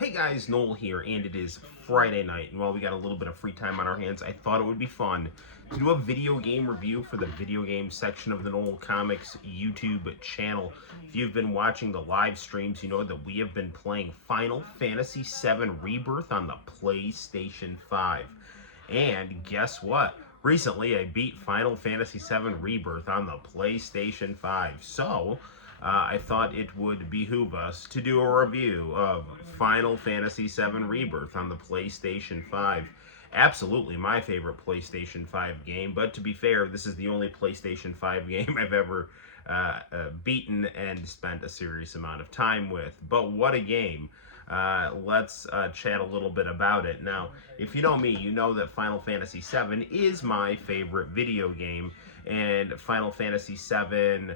Hey guys, Noel here, and it is Friday night, and while we got a little bit of free time on our hands, I thought it would be fun to do a video game review for the video game section of the Noel Comics YouTube channel. If you've been watching the live streams, you know that we have been playing Final Fantasy VII Rebirth on the PlayStation 5. And guess what? Recently, I beat Final Fantasy VII Rebirth on the PlayStation 5. So, I thought it would behoove us to do a review of Final Fantasy VII Rebirth on the PlayStation 5. Absolutely my favorite PlayStation 5 game, but to be fair, this is the only PlayStation 5 game I've ever beaten and spent a serious amount of time with. But what a game! Let's chat a little bit about it. Now, if you know me, you know that Final Fantasy VII is my favorite video game, and Final Fantasy VII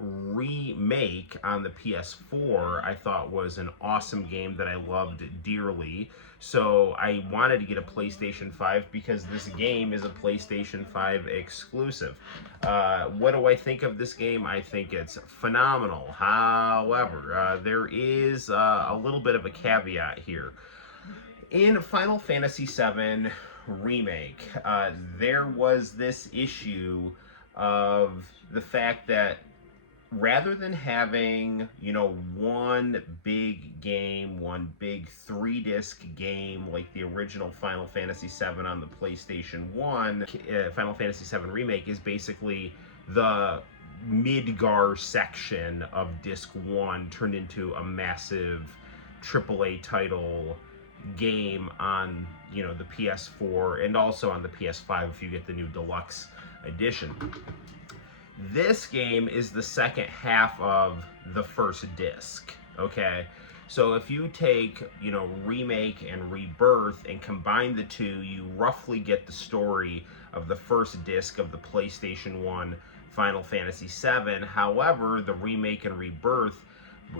remake on the PS4 I thought was an awesome game that I loved dearly. So I wanted to get a PlayStation 5 because this game is a PlayStation 5 exclusive. What do I think of this game? I think it's phenomenal. However, there is a little bit of a caveat here. In Final Fantasy VII Remake, there was this issue of the fact that rather than having, one big game, one big 3-disc game like the original Final Fantasy VII on the PlayStation 1, Final Fantasy VII Remake is basically the Midgar section of Disc 1 turned into a massive AAA title game on, the PS4 and also on the PS5 if you get the new deluxe edition. This game is the second half of the first disc, okay? So if you take, Remake and Rebirth and combine the two, you roughly get the story of the first disc of the PlayStation 1 Final Fantasy VII. However, the Remake and Rebirth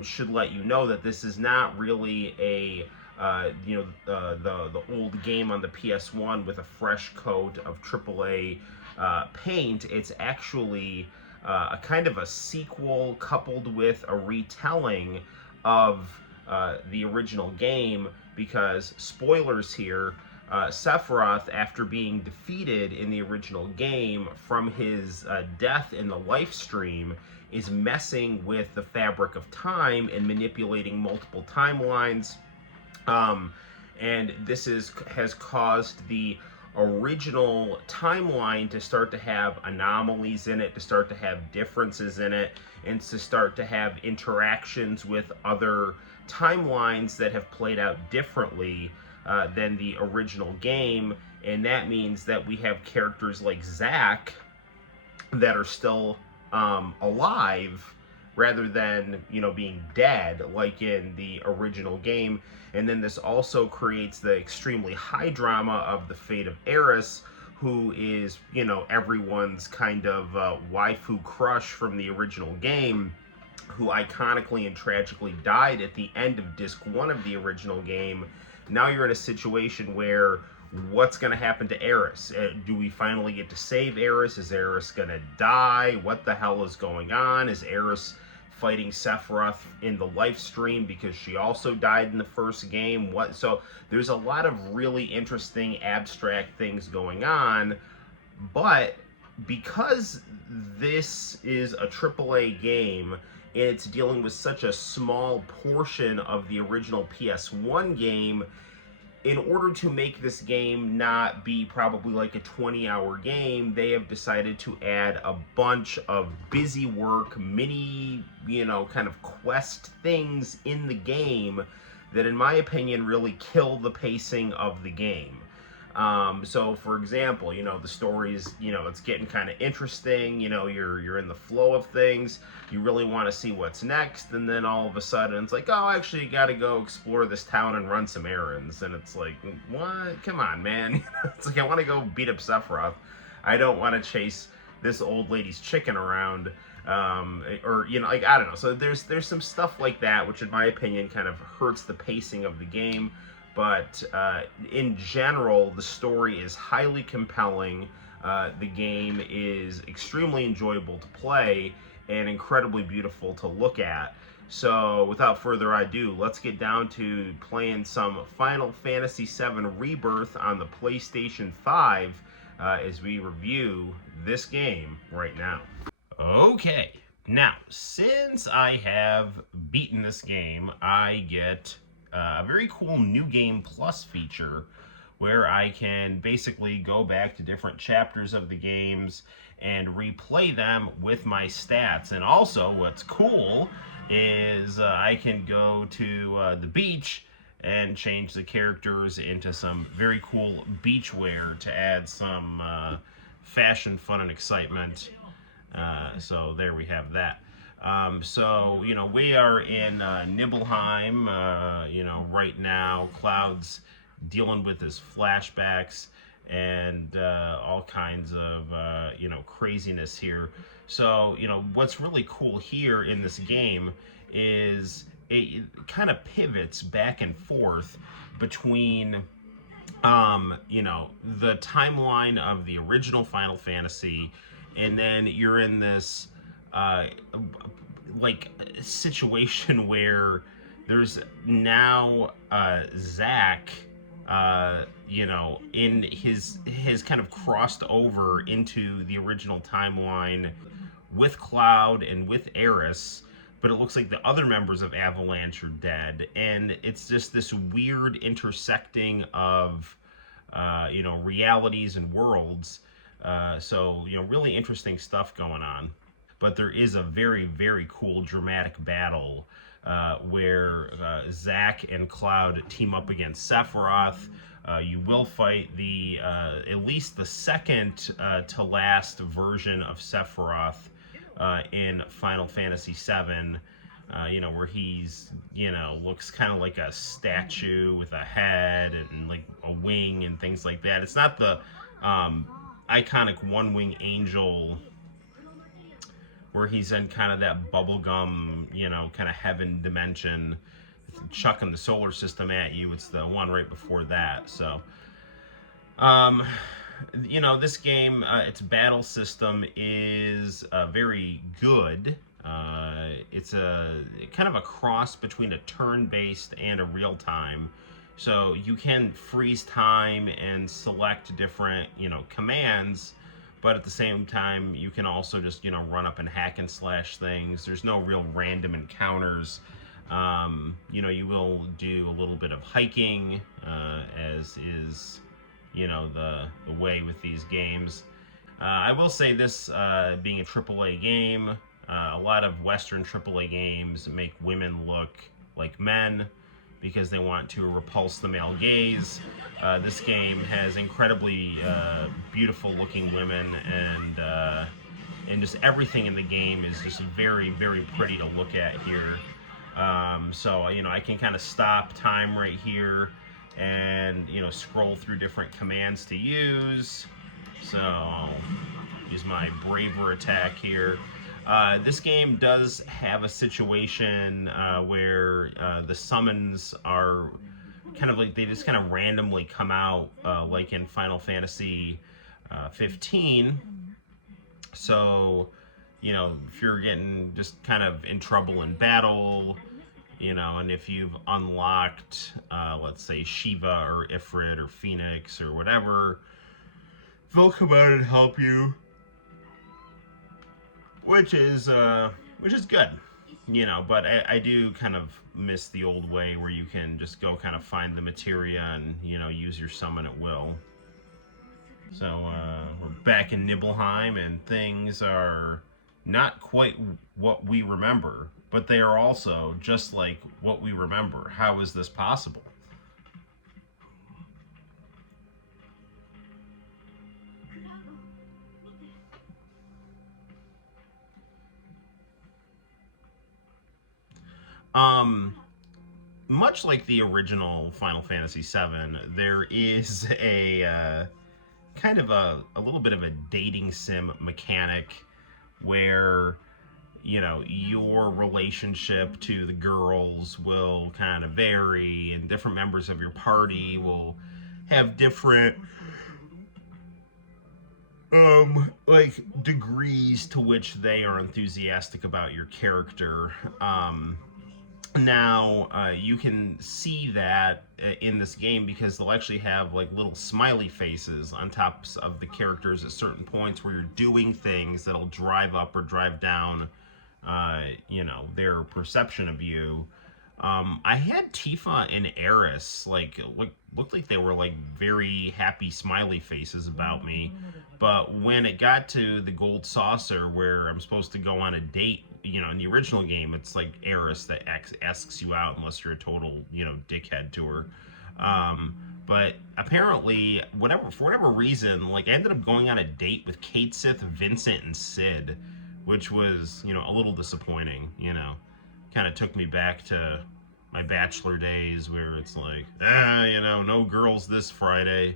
should let you know that this is not really a the old game on the PS1 with a fresh coat of AAA paint. It's actually a kind of a sequel coupled with a retelling of the original game, because spoilers here, Sephiroth, after being defeated in the original game from his death in the life stream, is messing with the fabric of time and manipulating multiple timelines. And this has caused the original timeline to start to have anomalies in it, to start to have differences in it, and to start to have interactions with other timelines that have played out differently than the original game. And that means that we have characters like Zack that are still alive rather than, being dead like in the original game. And then this also creates the extremely high drama of the fate of Aerith, who is, everyone's kind of waifu crush from the original game, who iconically and tragically died at the end of Disc 1 of the original game. Now you're in a situation where what's going to happen to Aerith? Do we finally get to save Aerith? Is Aerith going to die? What the hell is going on? Is Aerith fighting Sephiroth in the live stream because she also died in the first game? So there's a lot of really interesting abstract things going on, but because this is a AAA game and it's dealing with such a small portion of the original PS1 game, in order to make this game not be probably like a 20-hour game, they have decided to add a bunch of busy work, mini, kind of quest things in the game that, in my opinion, really kill the pacing of the game. So for example, the story's, it's getting kind of interesting, you're in the flow of things, you really want to see what's next, and then all of a sudden it's like, oh, actually you got to go explore this town and run some errands, and it's like, what? Come on, man. It's like, I want to go beat up Sephiroth. I don't want to chase this old lady's chicken around, or, I don't know. So there's some stuff like that, which in my opinion kind of hurts the pacing of the game. But in general, the story is highly compelling. The game is extremely enjoyable to play and incredibly beautiful to look at. So, without further ado, let's get down to playing some Final Fantasy VII Rebirth on the PlayStation 5 as we review this game right now. Okay, now, since I have beaten this game, I get a very cool New Game Plus feature where I can basically go back to different chapters of the games and replay them with my stats. And also, what's cool is I can go to the beach and change the characters into some very cool beachwear to add some fashion, fun, and excitement. So there we have that. So, we are in Nibelheim, right now. Cloud's dealing with his flashbacks and all kinds of, craziness here. So, what's really cool here in this game is it kind of pivots back and forth between the timeline of the original Final Fantasy, and then you're in this like situation where there's now Zack, in his kind of crossed over into the original timeline with Cloud and with Eris, but it looks like the other members of Avalanche are dead, and it's just this weird intersecting of realities and worlds. So, really interesting stuff going on. But there is a very, very cool dramatic battle where Zack and Cloud team up against Sephiroth. You will fight the at least the second to last version of Sephiroth in Final Fantasy VII. Where he's, looks kind of like a statue with a head and like a wing and things like that. It's not the iconic one-wing angel where he's in kind of that bubblegum, kind of heaven dimension, chucking the solar system at you. It's the one right before that. So, this game, its battle system is very good. It's a kind of a cross between a turn-based and a real-time. So you can freeze time and select different, commands, but at the same time, you can also just, run up and hack and slash things. There's no real random encounters. You will do a little bit of hiking, as is, the way with these games. I will say this, being a AAA game, a lot of Western AAA games make women look like men because they want to repulse the male gaze. This game has incredibly beautiful looking women, and just everything in the game is just very, very pretty to look at here. So, I can kind of stop time right here and, scroll through different commands to use. So I'll use my braver attack here. This game does have a situation where the summons are kind of like they just kind of randomly come out, like in Final Fantasy 15. So, if you're getting just kind of in trouble in battle, and if you've unlocked, let's say, Shiva or Ifrit or Phoenix or whatever, they'll come out and help you. Which is good, but I do kind of miss the old way where you can just go kind of find the materia and, use your summon at will. So, we're back in Nibelheim, and things are not quite what we remember, but they are also just like what we remember. How is this possible? Much like the original Final Fantasy VII, there is a kind of a little bit of a dating sim mechanic where, your relationship to the girls will kind of vary, and different members of your party will have different like degrees to which they are enthusiastic about your character. Now, you can see that in this game because they'll actually have like little smiley faces on tops of the characters at certain points where you're doing things that'll drive up or drive down, their perception of you. I had Tifa and Eris looked like they were like very happy smiley faces about me, but when it got to the gold saucer where I'm supposed to go on a date, in the original game, it's like Eris that asks you out unless you're a total, dickhead to her. But apparently, for whatever reason, like I ended up going on a date with Kate Sith, Vincent, and Sid, which was, a little disappointing. Kind of took me back to my bachelor days where it's like, no girls this Friday.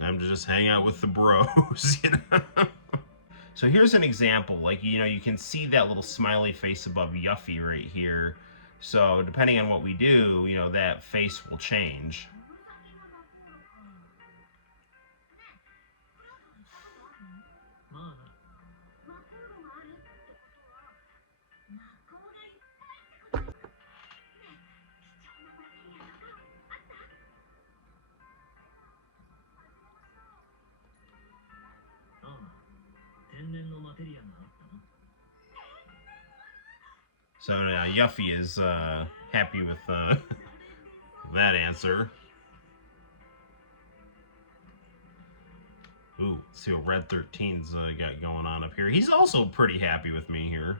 Time to just hang out with the bros, So here's an example. Like, you can see that little smiley face above Yuffie right here. So depending on what we do, that face will change. So Yuffie is happy with that answer. Ooh, let's see what Red 13's got going on up here. He's also pretty happy with me here.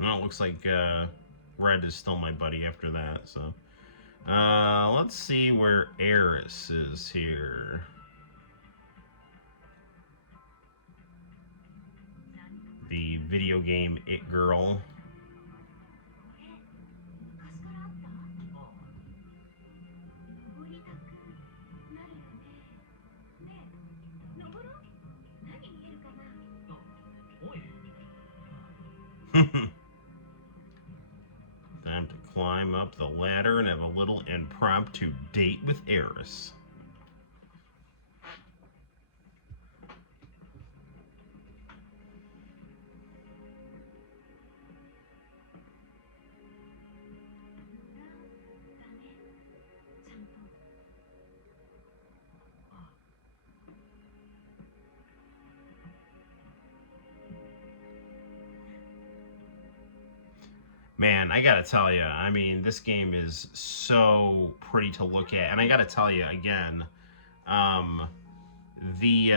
Well, it looks like Red is still my buddy after that, so. Let's see where Eris is here. The video game It Girl. Time to climb up the ladder and have a little impromptu date with Eris. Man, I gotta tell you, I mean, this game is so pretty to look at, and I gotta tell you again, um, the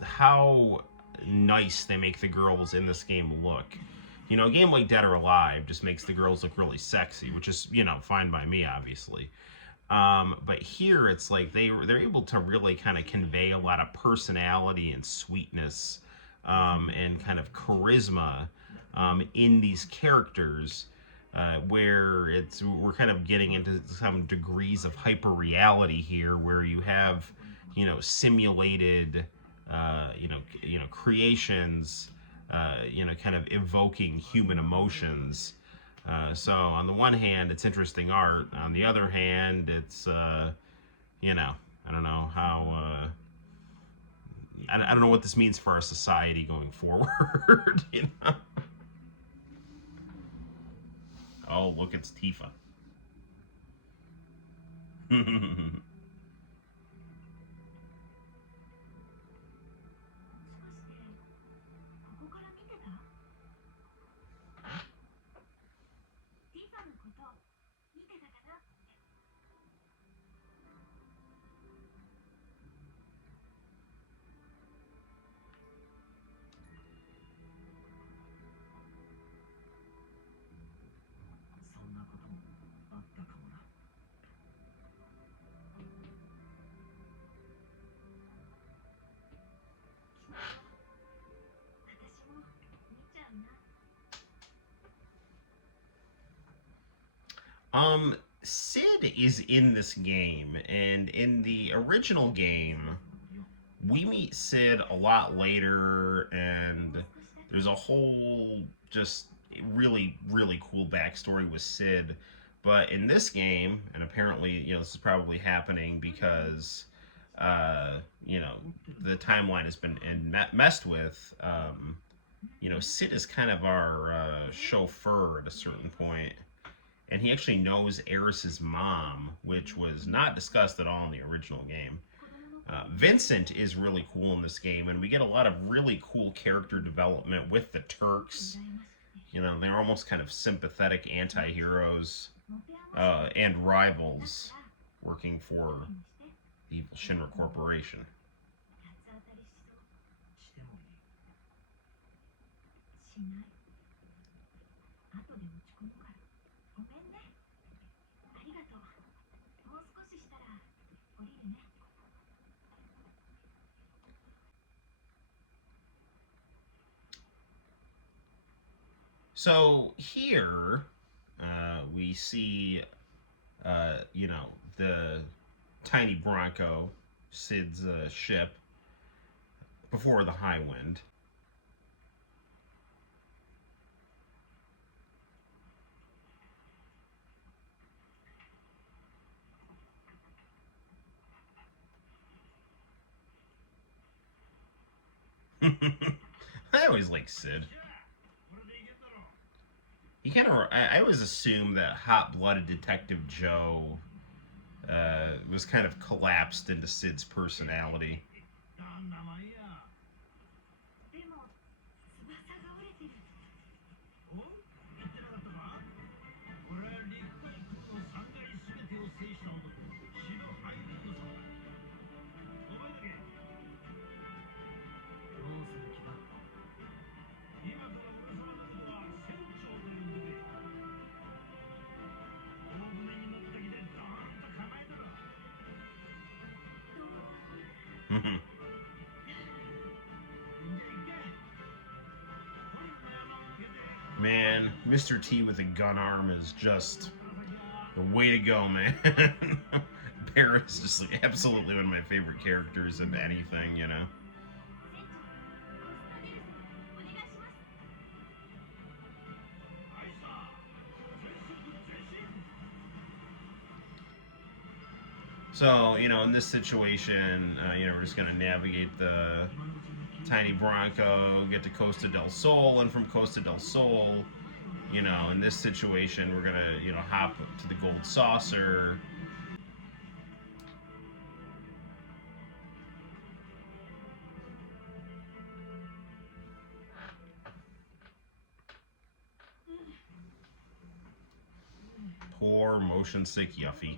how nice they make the girls in this game look. A game like Dead or Alive just makes the girls look really sexy, which is fine by me, obviously. But here it's like they're able to really kind of convey a lot of personality and sweetness, and kind of charisma, in these characters, where we're kind of getting into some degrees of hyper reality here, where you have simulated creations, kind of evoking human emotions. So on the one hand, it's interesting art. On the other hand, it's I don't know how. I don't know what this means for our society going forward. Oh, look, it's Tifa. Sid Sid is in this game, and in the original game, we meet Sid a lot later, and there's a whole just really, really cool backstory with Sid. But in this game, and apparently, this is probably happening because, you know, the timeline has been messed with. Sid is kind of our chauffeur at a certain point, and he actually knows Eris's mom, which was not discussed at all in the original game. Vincent is really cool in this game, and we get a lot of really cool character development with the Turks. They're almost kind of sympathetic anti-heroes and rivals working for the evil Shinra Corporation. So here we see, the tiny Bronco, Sid's ship, before the high wind. I always like Sid. I always assumed that hot-blooded Detective Joe was kind of collapsed into Sid's personality. Man, Mr. T with a gun arm is just the way to go, man. Bear is just absolutely one of my favorite characters in anything. So, in this situation, we're just going to navigate the tiny Bronco, get to Costa del Sol, and from Costa del Sol, in this situation, we're going to, hop to the Gold Saucer. Poor motion sick Yuffie.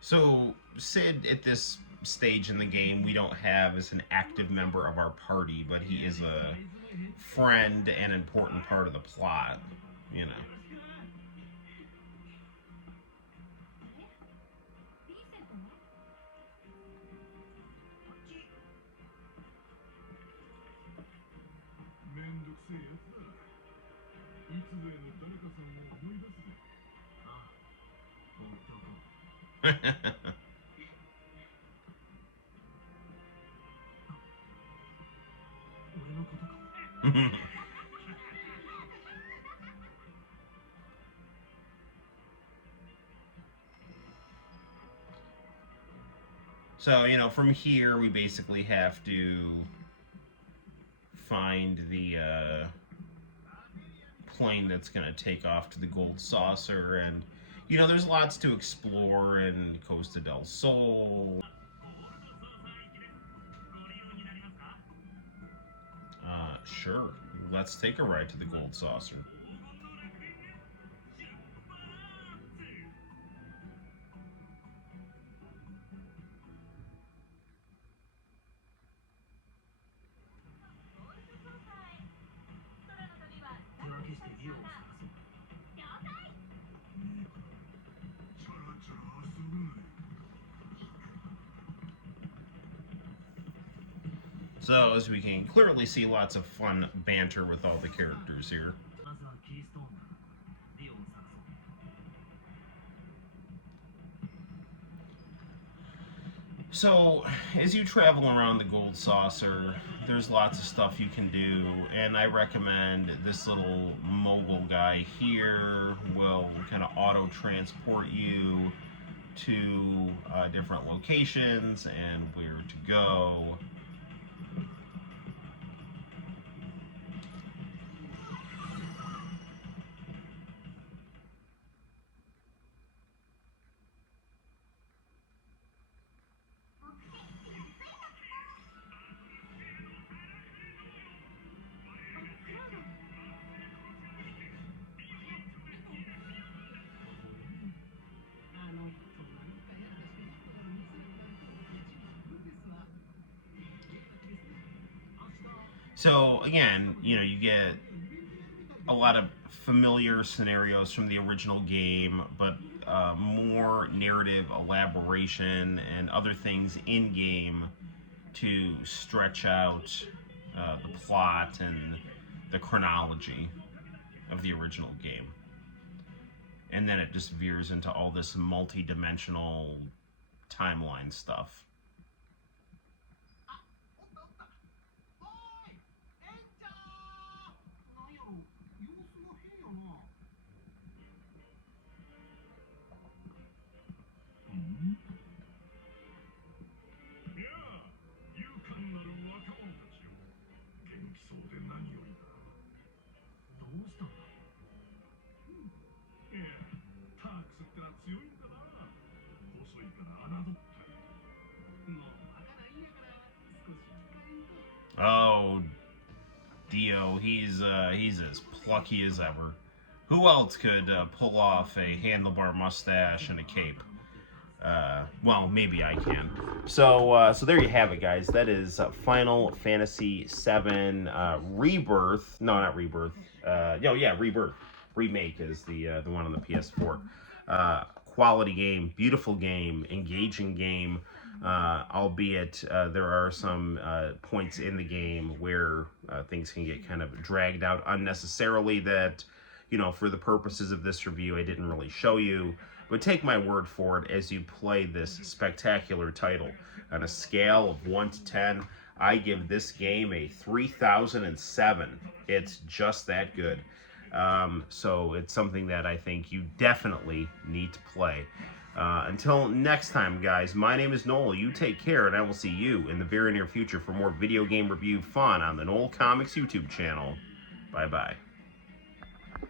So, Sid, at this stage in the game, we don't have as an active member of our party, but he is a friend and important part of the plot. So, from here, we basically have to find the plane that's going to take off to the Gold Saucer, and, there's lots to explore in Costa del Sol. Sure. Let's take a ride to the Gold Saucer. So, as we can clearly see, lots of fun banter with all the characters here. So, as you travel around the Gold Saucer, there's lots of stuff you can do, and I recommend this little mogul guy here will kind of auto-transport you to different locations and where to go. So again, you get a lot of familiar scenarios from the original game, but more narrative elaboration and other things in game to stretch out the plot and the chronology of the original game. And then it just veers into all this multi-dimensional timeline stuff. Oh, Dio, he's as plucky as ever. Who else could pull off a handlebar mustache and a cape? Well, maybe I can. So there you have it, guys. That is Final Fantasy VII Rebirth. No, not Rebirth. Rebirth. Remake is the one on the PS4. Quality game, beautiful game, engaging game. Albeit there are some points in the game where things can get kind of dragged out unnecessarily that, for the purposes of this review, I didn't really show you. But take my word for it as you play this spectacular title. On a scale of 1 to 10, I give this game a 3007. It's just that good. So it's something that I think you definitely need to play. Until next time, guys, my name is Noel. You take care, and I will see you in the very near future for more video game review fun on the Noel Comics YouTube channel. Bye-bye.